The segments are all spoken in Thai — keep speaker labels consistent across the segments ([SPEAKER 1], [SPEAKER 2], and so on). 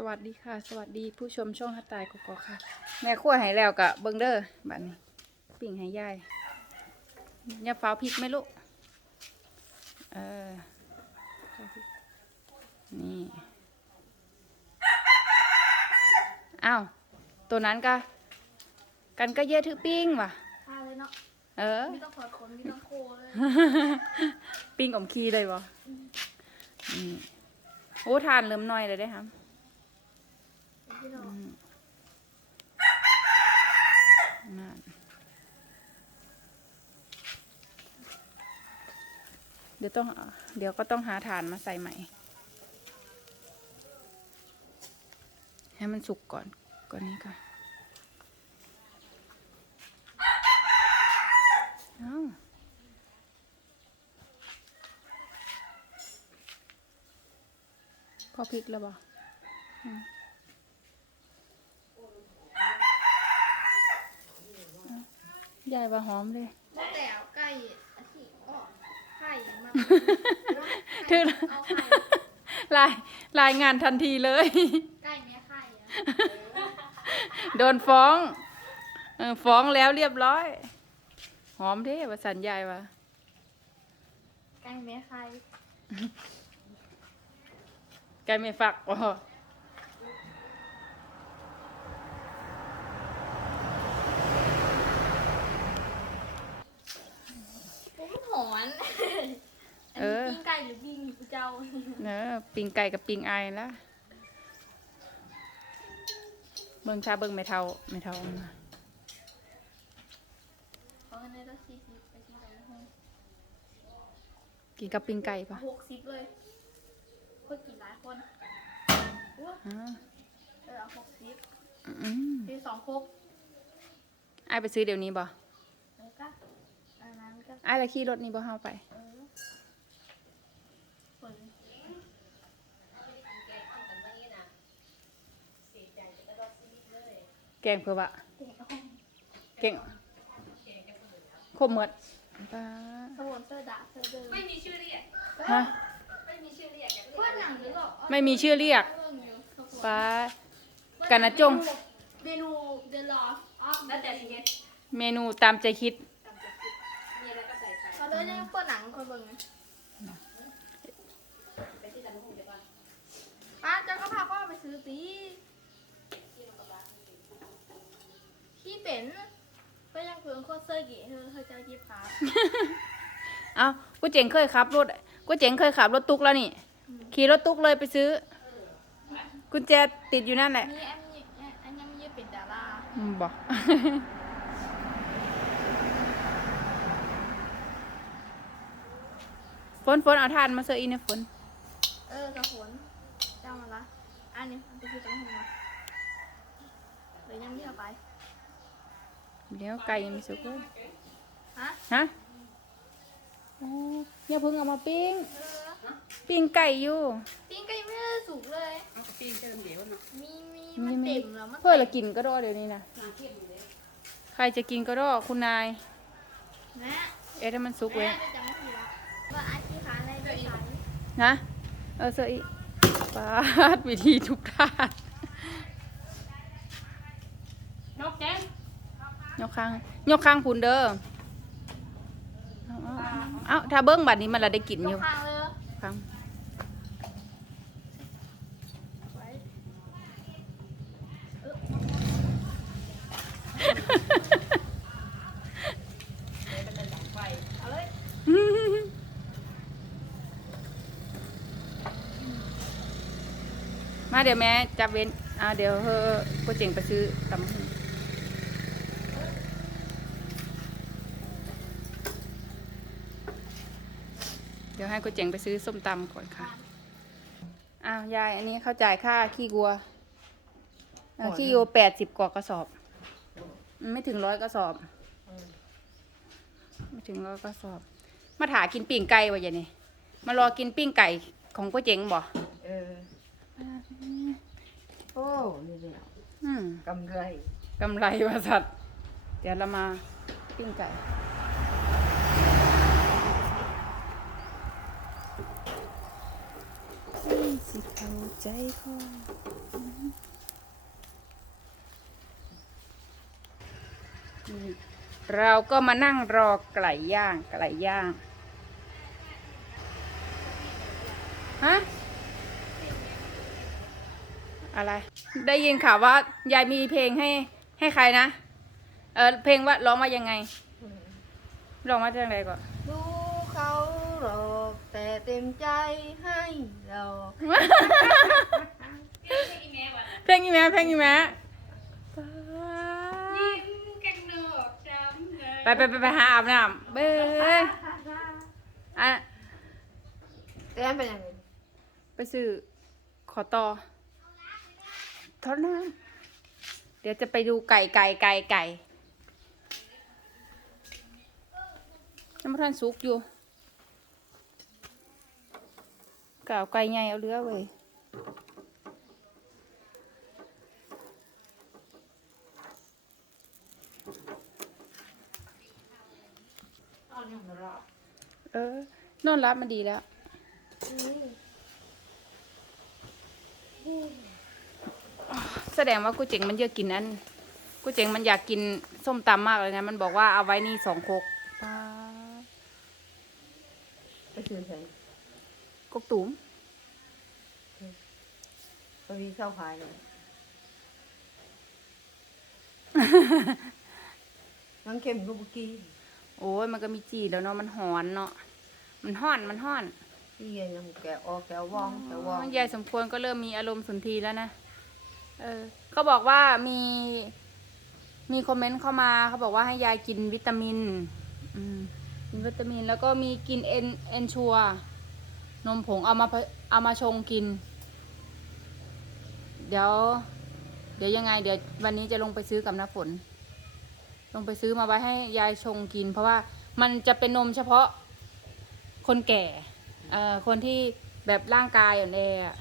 [SPEAKER 1] สวัสดีค่ะ สวัสดีผู้ชมช่องฮัตตายกกอกค่ะ แม่ขั้วให้แล้วกะเบิงเด้อบัดนี้ปิ่งให้ยายอย่าฟ้าวพริกไหมลูกเออฟ้าวพริกนี่อ้าวตัวนั้นก็กันก็เยอะถือปิ้งว่ะ
[SPEAKER 2] ทาเลยเนาะ
[SPEAKER 1] เออ
[SPEAKER 2] ไม่ต้องถอดขนไม่ต้องโคเลย
[SPEAKER 1] ปิ้งอมคีเลยวะนี่โอ้ทานเริ่มน้อยเลยได้อครับ
[SPEAKER 2] พี่น้อง
[SPEAKER 1] นั่นเดี๋ยวต้อง เดี๋ยวก็ต้องหาฐานมาใส่ใหม่ ให้มันสุกก่อนก่อนนี้ก่อนเอาพอพริกแล้วบ่อืม ยายว่าหอมเลย
[SPEAKER 2] แต่เอาไก่อาทิอ้อไข่มา
[SPEAKER 1] ถือ
[SPEAKER 2] เอาไข่
[SPEAKER 1] รายรายงานทันทีเลย
[SPEAKER 2] ไก่แม่ไข่อะ
[SPEAKER 1] โดนฟ้องเออฟ้องแล้วเรียบร้อย หอมเท่ว่าสันยายว่า
[SPEAKER 2] ไก่แม่ไข่
[SPEAKER 1] แกไม่ฝักอ๋อ
[SPEAKER 2] ผมหอน
[SPEAKER 1] เออ
[SPEAKER 2] ปิ้งไก่หรือปิ้ง เจ้า
[SPEAKER 1] เนอะปิงไก่กับปิงไอายละเบิ่งชาเบิ่งไม่เท่าไม่เท่ามา
[SPEAKER 2] เพราะงั้นได้ตั้งสี่สิบไปที่ไหนห้อง
[SPEAKER 1] กินกับปิงไก่ปะ
[SPEAKER 2] หกสิบเลยคนกี่หลายคนอ้ว
[SPEAKER 1] อ่า
[SPEAKER 2] เออเอาหกสิบ
[SPEAKER 1] อืม
[SPEAKER 2] ซื้อสองครก
[SPEAKER 1] ไอายไปซื้อเดี๋ยวนี้บ่
[SPEAKER 2] เออก็อันนั้นก็
[SPEAKER 1] ไอายละขี่รถนี้บ่เฮาไป
[SPEAKER 2] เออคน
[SPEAKER 1] แกงเพื่อวะ
[SPEAKER 2] เก่งเอา
[SPEAKER 1] เก่งคมหมดป้า
[SPEAKER 2] สปอนเซอร์ด่าเซอร์เดิม
[SPEAKER 3] ไม่มีชื่อเรียก
[SPEAKER 1] ฮะ
[SPEAKER 3] ไม่มีชื่อเรียกอย่าง
[SPEAKER 2] เพื่อนหนังหรือเปล่า
[SPEAKER 1] ไม่มีชื่อเรียกป้ากันนะจง
[SPEAKER 2] เมนู The Lost of
[SPEAKER 3] แล้วแต่สิเฮ็ด
[SPEAKER 1] เมนูตามใจคิด
[SPEAKER 3] ตามใจคิดมีอะไรก็ใส่ไป
[SPEAKER 2] เขาเลยเนี่ยเพื่อนหนังคนเบิ่งนะ
[SPEAKER 3] ไปที่ตำหุ่นเดี๋ยวก่อน
[SPEAKER 2] ป้าเจ้าก็พาพ่อไปซื้อตีขี้ เป็นก็ยังเพิ่งโคตรเซอร์กี่เธอเธอจะยิบขา
[SPEAKER 1] เอ้ากูเจ๋งเคยขับรถกูเจ๋งเคยขับรถตุกแล้วนี่ ขี่รถตุกเลยไปซื้อ กุญแจติดอยู่นั่นแหละ
[SPEAKER 2] มีอันนี้อันยังมีเป็นดารา
[SPEAKER 1] อืมบอกฝนฝนเอาทานมาเซอร์อีนะฝน
[SPEAKER 2] เออกระฝนเจ้ามาละอันนี้ไปซื้อจังหัวเดี๋ยวยังไม่เอาไป
[SPEAKER 1] เดี๋ยวไก่ยังไม่สุกเลย
[SPEAKER 2] ฮะ
[SPEAKER 1] ฮะโอ้อย่าเพิ่งเอามาปิ้ง
[SPEAKER 2] เออ
[SPEAKER 1] ปิ้งไก่อยู่
[SPEAKER 2] ปิ้งก็ยังไม่ได้สุกเลย
[SPEAKER 3] เอากระปิ้งเติมเดี๋ยวเนาะ
[SPEAKER 2] มีมีมันเต็มแล้วมัน
[SPEAKER 1] เพื่อละกินก็รอเดี๋ยวนี้นะ
[SPEAKER 3] มาเทียบอยู่เลย
[SPEAKER 1] ใครจะกินก็รอคุณนาย
[SPEAKER 2] แม่
[SPEAKER 1] เอ๊ะถ้ามันสุกเว้
[SPEAKER 2] แม่
[SPEAKER 1] ย
[SPEAKER 2] จะจำไม่ผิดแล้วว่าอาชีพค้าอะไรจะขาย
[SPEAKER 1] นะเออเซอร์อีปาดวิธีทุกท่าน
[SPEAKER 3] นกแจ้ง
[SPEAKER 1] ยกข้างยกข้างพูนเด้อเอาเอาเอาถ้าเบิ้งบัดนี้มันละได้กิน
[SPEAKER 2] ย
[SPEAKER 1] อยู่
[SPEAKER 2] กข้างเลย
[SPEAKER 1] ข้าง
[SPEAKER 2] ไว้
[SPEAKER 3] เอาเลย
[SPEAKER 1] มาเดี๋ยวแม่จับเว้นอ่าเดี๋ยวเฮอกูเจ๋งไปซื้อตำ เดี๋ยวให้กูเจ๋งไปซื้อส้มตำก่อนค่ะอ้าวยายอันนี้เข้าจ่ายค่าขี้วัวเอ่อขี้วัวแปดสิบกว่ากระสอบอืมไม่ถึงร้อยกระสอบ ไม่ถึงร้อยกระสอบ มาถากินปิ้งไก่วะยายนี่มารอกินปิ้งไก่ของก๋วยเจ๋งบ่
[SPEAKER 4] เออโอ้นี่เดียว
[SPEAKER 1] อืม
[SPEAKER 4] กำไร
[SPEAKER 1] กำไรว่าสัตว์เดี๋ยวเรามาปิ้งไก่อืม สิเข้าใจพ่อเราก็มานั่งรอไก่ย่างไก่ย่าง ฮะ อะไร ได้ยินข่าวว่ายายมีเพลงให้ให้ใครนะ เออเพลงว่าร้องมายังไง ร้องมาจากไหนก่อน
[SPEAKER 2] ดูเขาหรอ แต่เต็มใจให้เรา
[SPEAKER 1] เพลงอีแม่เพลงอีแม่
[SPEAKER 3] ยิ้มกันนอกจำเลย
[SPEAKER 1] ไปไปไปไปหาอาบน้ำเบ้ยอะ
[SPEAKER 2] แต่อันเป็นยังไง
[SPEAKER 1] ไปซื้อขอต่อทอดน้ำเดี๋ยวจะไปดูไก่ไก่ไก่ไก่น้ำมันทันสุกอยู่ กเอาไก่ใหญ่เอาเรือเว้ย
[SPEAKER 2] เอเว่ยมันรอบ
[SPEAKER 1] เออนอนรับมันดีแล้วแสดงว่ากูเจ๋งมันเยอะกินอันกูเจ๋งมันอยากกินส้มตำมากเลยนะ มันบอกว่าเอาไว้นี่สองครก
[SPEAKER 2] ไปซื้อใส่
[SPEAKER 1] กกตุ๋ม
[SPEAKER 2] ไปวีเข้าขายเลยมันเค็มกูบุกี้
[SPEAKER 1] โอ้ยมันก็มีจีแล้วเนาะมันหอนเนาะมันห่อนมันห่อน
[SPEAKER 2] ที่เย็นยังแกะออกแกะวองแกะวอง
[SPEAKER 1] ยายสมควรก็เริ่มมีอารมณ์สุนทรีแล้วนะเออเขาบอกว่ามีมีคอมเมนต์เข้ามาเขาบอกว่าให้ยายกินวิตามิน อืมกินวิตามินแล้วก็มีกินเอ็นเอ็นชัว นมผงเอามาเอามาชงกิน เดี๋ยว เดี๋ยวยังไง เดี๋ยววันนี้จะลงไปซื้อกับน้าฝน ลงไปซื้อมาไว้ให้ยายชงกิน เพราะว่ามันจะเป็นนมเฉพาะคนแก่เอ่อคนที่แบบร่างกายอ่อนแออะ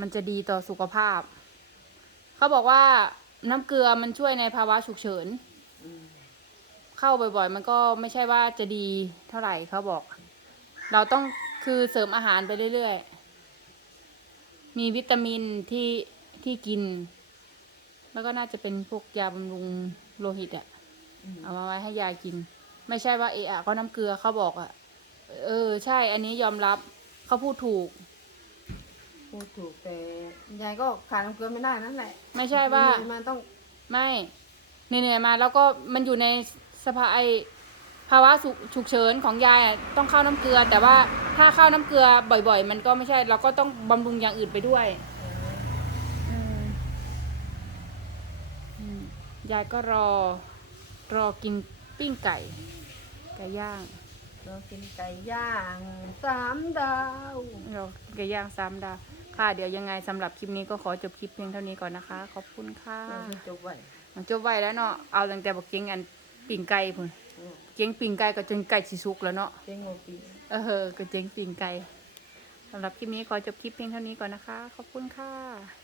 [SPEAKER 1] มันจะดีต่อสุขภาพ เขาบอกว่าน้ำเกลือมันช่วยในภาวะฉุกเฉิน เข้าบ่อยๆ มันก็ไม่ใช่ว่าจะดีเท่าไหร่เขาบอก เราต้องคือเสริมอาหารไปเรื่อยๆ มีวิตามินที่ที่กิน แล้วก็น่าจะเป็นพวกยาบำรุงโลหิตอะเอามาไว้ให้ยายกิน ไม่ใช่ว่าเอะอะก็น้ำเกลือเขาบอกอะเออ ใช่ อันนี้ยอมรับเขาพูดถูก
[SPEAKER 2] พูดถูกแต่ยายก็ขาดน้ำเกลือไม่ได้นั่นแหละ
[SPEAKER 1] ไม่ใช่ว่า
[SPEAKER 2] มันต้อง
[SPEAKER 1] ไม่เหนื่อยๆมาแล้วก็มันอยู่ในสภาไอ ภาวะสุฉุกเฉินของยายอะต้องเข้าน้ำเกลือ แต่ว่าถ้าเข้าน้ำเกลือบ่อย ๆ มันก็ไม่ใช่ เราก็ต้องบำรุงอย่างอื่นไปด้วยอืมยายก็รอ รอกินปิ้งไก่ไก่ย่าง
[SPEAKER 2] เรากินไก่ย่างสามดาว
[SPEAKER 1] รอไก่ย่างสามดาว ค่ะ เดี๋ยวยังไงสำหรับคลิปนี้ก็ขอจบคลิปเพียงเท่านี้ก่อนนะคะ ขอบคุณค่ะ
[SPEAKER 2] เราจะจบไว้
[SPEAKER 1] มันจบไว้แล้วเนาะเอาตั้งแต่บอกเจ๊งอันปิ่งไก่พุ่น เจ๊งปิ่งไก่ก็จนไก่สิสุกแล้วเนาะ
[SPEAKER 2] เจ๊งโมปี
[SPEAKER 1] เออก็เจ๊งปิ่งไก่สำหรับคลิปนี้ขอจบคลิปเพียงเท่านี้ก่อนนะคะ ขอบคุณค่ะ